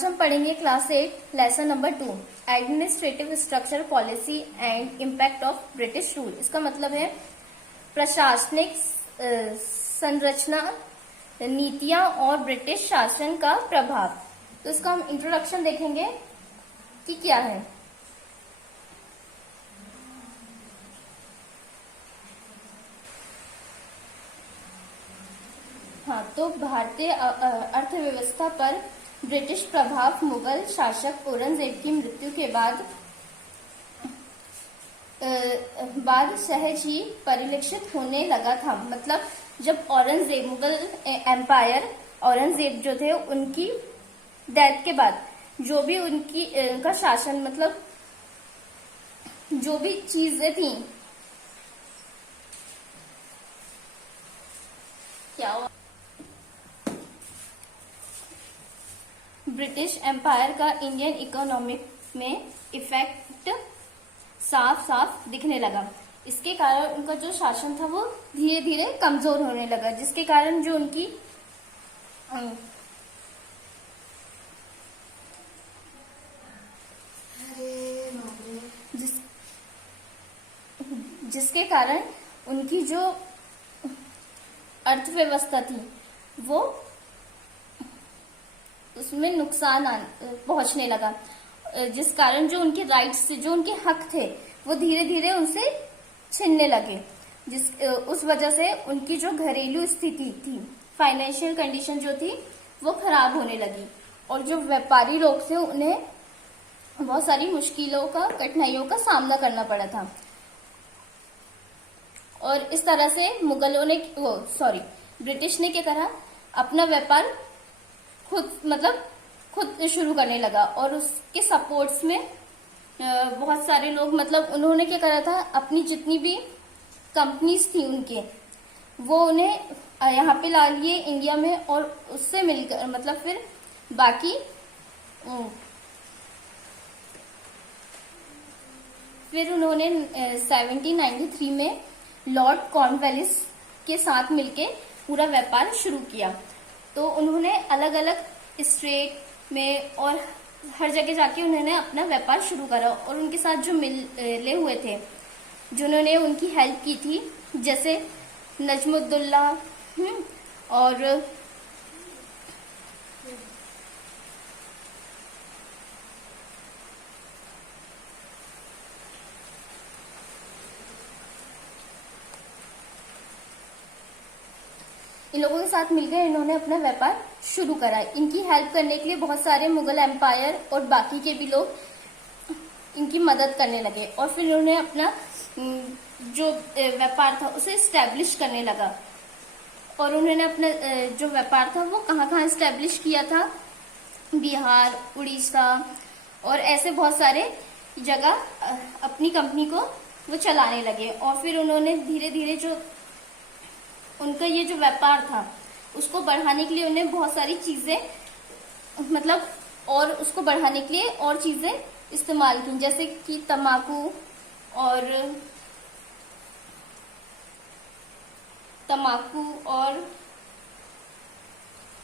आज हम पढ़ेंगे class 8 lesson number 2 administrative structure policy and impact of British rule. इसका मतलब है प्रशासनिक संरचना, नीतियां और ब्रिटिश शासन का प्रभाव। तो इसका हम इंट्रोडक्शन देखेंगे कि क्या है। हाँ, तो भारतीय अर्थव्यवस्था पर ब्रिटिश प्रभाव मुगल शासक औरंगजेब की मृत्यु के बाद सहज ही परिलक्षित होने लगा था। मतलब जब औरंगजेब, मुगल एम्पायर औरंगजेब जो थे, उनकी डेथ के बाद जो भी उनका शासन, मतलब जो भी चीजें थी, क्या हुआ, ब्रिटिश एम्पायर का इंडियन इकोनॉमिक में इफेक्ट साफ साफ दिखने लगा। इसके कारण उनका जो शासन था वो धीरे धीरे कमजोर होने लगा, जिसके कारण जो उनकी जिसके कारण उनकी जो अर्थव्यवस्था थी वो उसमें नुकसान पहुंचने लगा, जिस कारण जो उनके राइट्स, जो उनके हक थे, वो धीरे धीरे उनसे छिनने लगे। उस वजह से उनकी जो घरेलू स्थिति थी, फाइनेंशियल कंडीशन जो थी, वो खराब होने लगी और जो व्यापारी लोग थे उन्हें बहुत सारी मुश्किलों का, कठिनाइयों का सामना करना पड़ा था। और इस तरह से ब्रिटिश ने क्या करा, अपना व्यापार खुद शुरू करने लगा और उसके सपोर्ट्स में बहुत सारे लोग, मतलब उन्होंने क्या करा था, अपनी जितनी भी कंपनीज थी उनके, वो उन्हें यहाँ पे ला लिए इंडिया में और उससे मिलकर, मतलब फिर उन्होंने 1793 में लॉर्ड कॉर्नवालिस के साथ मिलके पूरा व्यापार शुरू किया। तो उन्होंने अलग अलग स्टेट में और हर जगह जाके उन्होंने अपना व्यापार शुरू करा और उनके साथ जो मिले हुए थे, जिन्होंने उनकी हेल्प की थी, जैसे नजमुद्दौला और इन लोगों के साथ मिलकर इन्होंने अपना व्यापार शुरू करा। इनकी हेल्प करने के लिए बहुत सारे मुगल एम्पायर और बाकी के भी लोग इनकी मदद करने लगे और फिर इन्होंने अपना जो व्यापार था उसे स्टैब्लिश करने लगा। और उन्होंने अपना जो व्यापार था वो कहाँ स्टैब्लिश किया था, बिहार, उड़ीसा और ऐसे बहुत सारे जगह अपनी कंपनी को वो चलाने लगे। और फिर उन्होंने धीरे धीरे जो उनका ये जो व्यापार था उसको बढ़ाने के लिए उन्हें बहुत सारी चीजें, मतलब और उसको बढ़ाने के लिए और चीजें इस्तेमाल की, जैसे कि तंबाकू और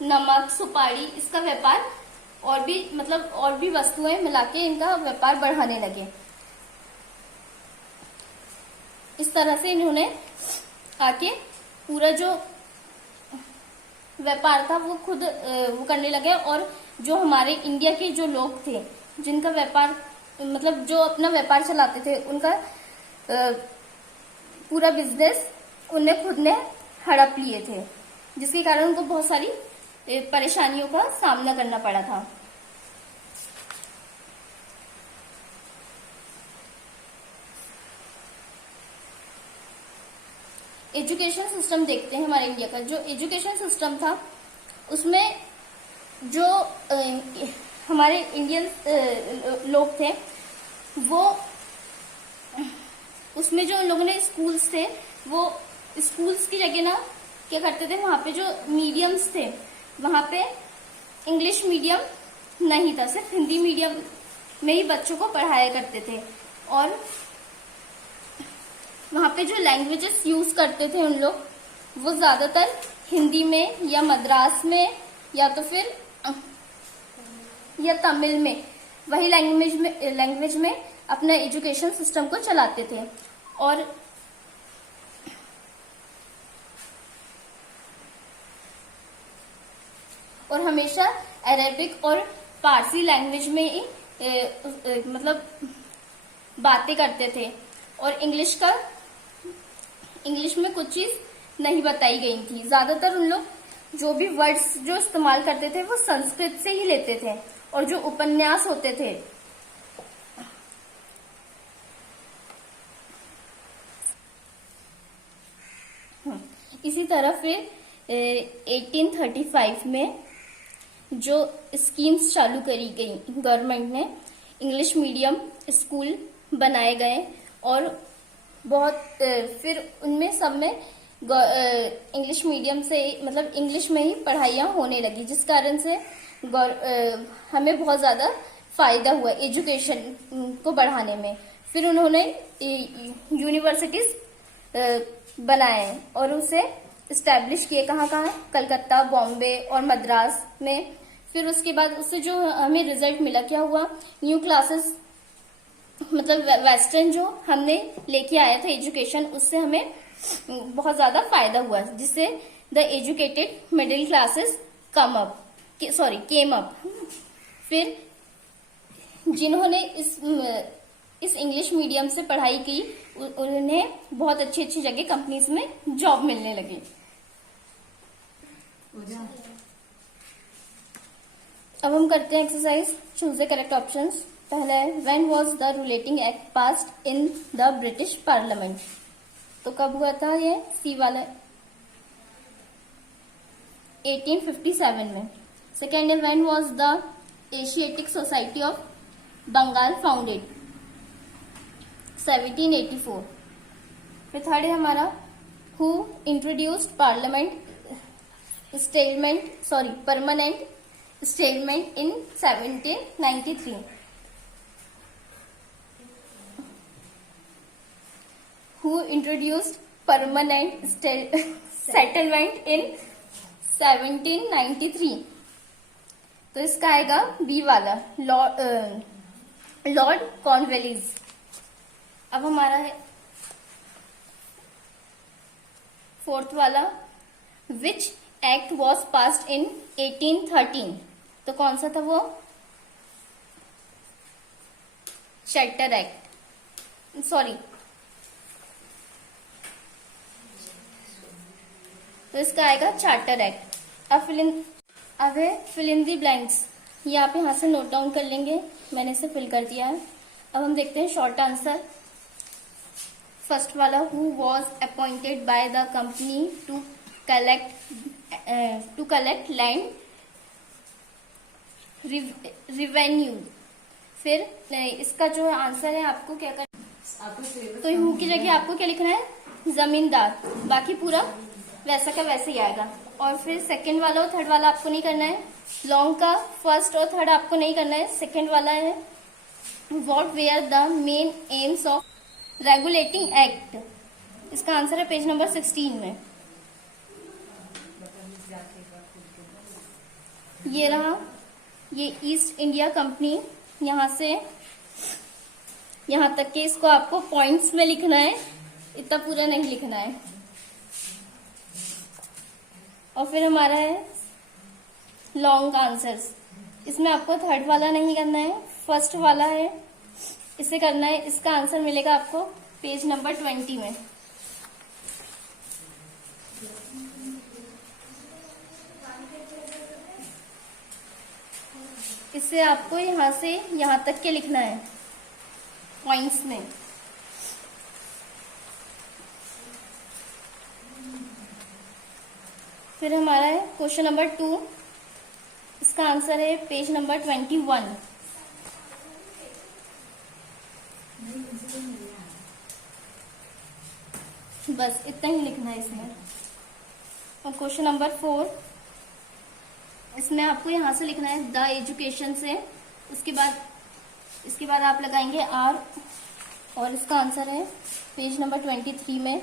नमक, सुपारी, इसका व्यापार और भी वस्तुएं मिला के इनका व्यापार बढ़ाने लगे। इस तरह से इन्होंने आके पूरा जो व्यापार था वो खुद वो करने लगे। और जो हमारे इंडिया के जो लोग थे, जिनका व्यापार, मतलब जो अपना व्यापार चलाते थे, उनका पूरा बिजनेस उन्हें खुद ने हड़प लिए थे, जिसके कारण उनको बहुत सारी परेशानियों का सामना करना पड़ा था। एजुकेशन सिस्टम देखते हैं हमारे इंडिया का। जो एजुकेशन सिस्टम था उसमें जो हमारे इंडियन लोग थे, वो उसमें जो लोगों ने स्कूल्स थे, वो स्कूल्स की जगह ना क्या करते थे, वहां पे जो मीडियम्स थे वहां पे इंग्लिश मीडियम नहीं था, सिर्फ हिंदी मीडियम में ही बच्चों को पढ़ाया करते थे। और वहां पे जो लैंग्वेजेस यूज करते थे उन लोग, वो ज्यादातर हिंदी में या मद्रास में या तो फिर या तमिल में, वही लैंग्वेज में अपना एजुकेशन सिस्टम को चलाते थे। और हमेशा अरेबिक और पारसी लैंग्वेज में ही मतलब बातें करते थे। और इंग्लिश में कुछ चीज नहीं बताई गई थी। ज्यादातर उन लोग जो भी वर्ड्स जो इस्तेमाल करते थे वो संस्कृत से ही लेते थे। और जो उपन्यास होते थे इसी तरह फिर 1835 में जो स्कीम्स चालू करी गई गवर्नमेंट ने, इंग्लिश मीडियम स्कूल बनाए गए और बहुत फिर उनमें सब में इंग्लिश मीडियम से मतलब इंग्लिश में ही पढ़ाइयाँ होने लगी, जिस कारण से हमें बहुत ज़्यादा फायदा हुआ एजुकेशन को बढ़ाने में। फिर उन्होंने यूनिवर्सिटीज बनाए और उसे इस्टेब्लिश किए, कहाँ कहाँ, कलकत्ता, बॉम्बे और मद्रास में। फिर उसके बाद उससे जो हमें रिजल्ट मिला, क्या हुआ, न्यू क्लासेस मतलब वेस्टर्न जो हमने लेके आया था एजुकेशन, उससे हमें बहुत ज्यादा फायदा हुआ, जिससे the educated middle classes came up. फिर जिन्होंने इस इंग्लिश मीडियम से पढ़ाई की उन्हें बहुत अच्छी अच्छी जगह कंपनीज में जॉब मिलने लगी। अब हम करते हैं exercise choose the correct options. पहला है when was the Regulating Act passed in the British Parliament. तो कब हुआ था ये, सी वाला, 1857 में। सेकेंड है when was the Asiatic society of Bengal founded, 1784। फिर थर्ड है हमारा who introduced permanent statement in 1793। Who introduced permanent settlement in 1793? तो इसका आएगा बी वाला, लॉर्ड कॉर्नवेलिस। अब हमारा है फोर्थ वाला, which act was passed in 1813। तो कौन सा था वो, चार्टर एक्ट, तो इसका आएगा चार्टर एक्ट। अब है फिल इन दी ब्लैंक्स, ये आप यहां से नोट डाउन कर लेंगे, मैंने इसे फिल कर दिया है। अब हम देखते हैं शॉर्ट आंसर। फर्स्ट वाला, who was appointed by the company to collect land revenue. फिर इसका जो आंसर है आपको क्या करना, तो हु की जगह आपको क्या लिखना है, जमींदार, बाकी पूरा वैसा का वैसे ही आएगा। और फिर सेकंड वाला और थर्ड वाला आपको नहीं करना है, लॉन्ग का फर्स्ट और थर्ड आपको नहीं करना है। सेकंड वाला है what were the main aims of regulating act, इसका आंसर है पेज नंबर 16 में। ये रहा, ये ईस्ट इंडिया कंपनी, यहां से यहां तक के इसको आपको पॉइंट्स में लिखना है, इतना पूरा नहीं लिखना है। और फिर हमारा है लॉन्ग आंसर्स, इसमें आपको थर्ड वाला नहीं करना है, फर्स्ट वाला है इसे करना है। इसका आंसर मिलेगा आपको पेज नंबर 20 में। इससे आपको यहां से यहां तक के लिखना है पॉइंट्स में। फिर हमारा है क्वेश्चन नंबर 2, इसका आंसर है पेज नंबर 21। बस इतना ही लिखना है इसमें। और क्वेश्चन नंबर 4, इसमें आपको यहां से लिखना है द एजुकेशन से, इसके बाद आप लगाएंगे आर, और इसका आंसर है पेज नंबर 23 में,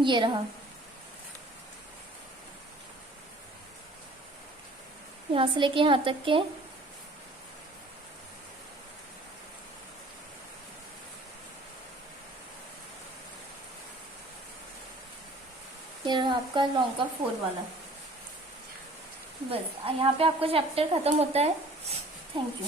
ये रहा। यहां से लेके यहां तक के ये रहा आपका लॉन्ग का 4 वाला। बस यहाँ पे आपका चैप्टर खत्म होता है। Thank you.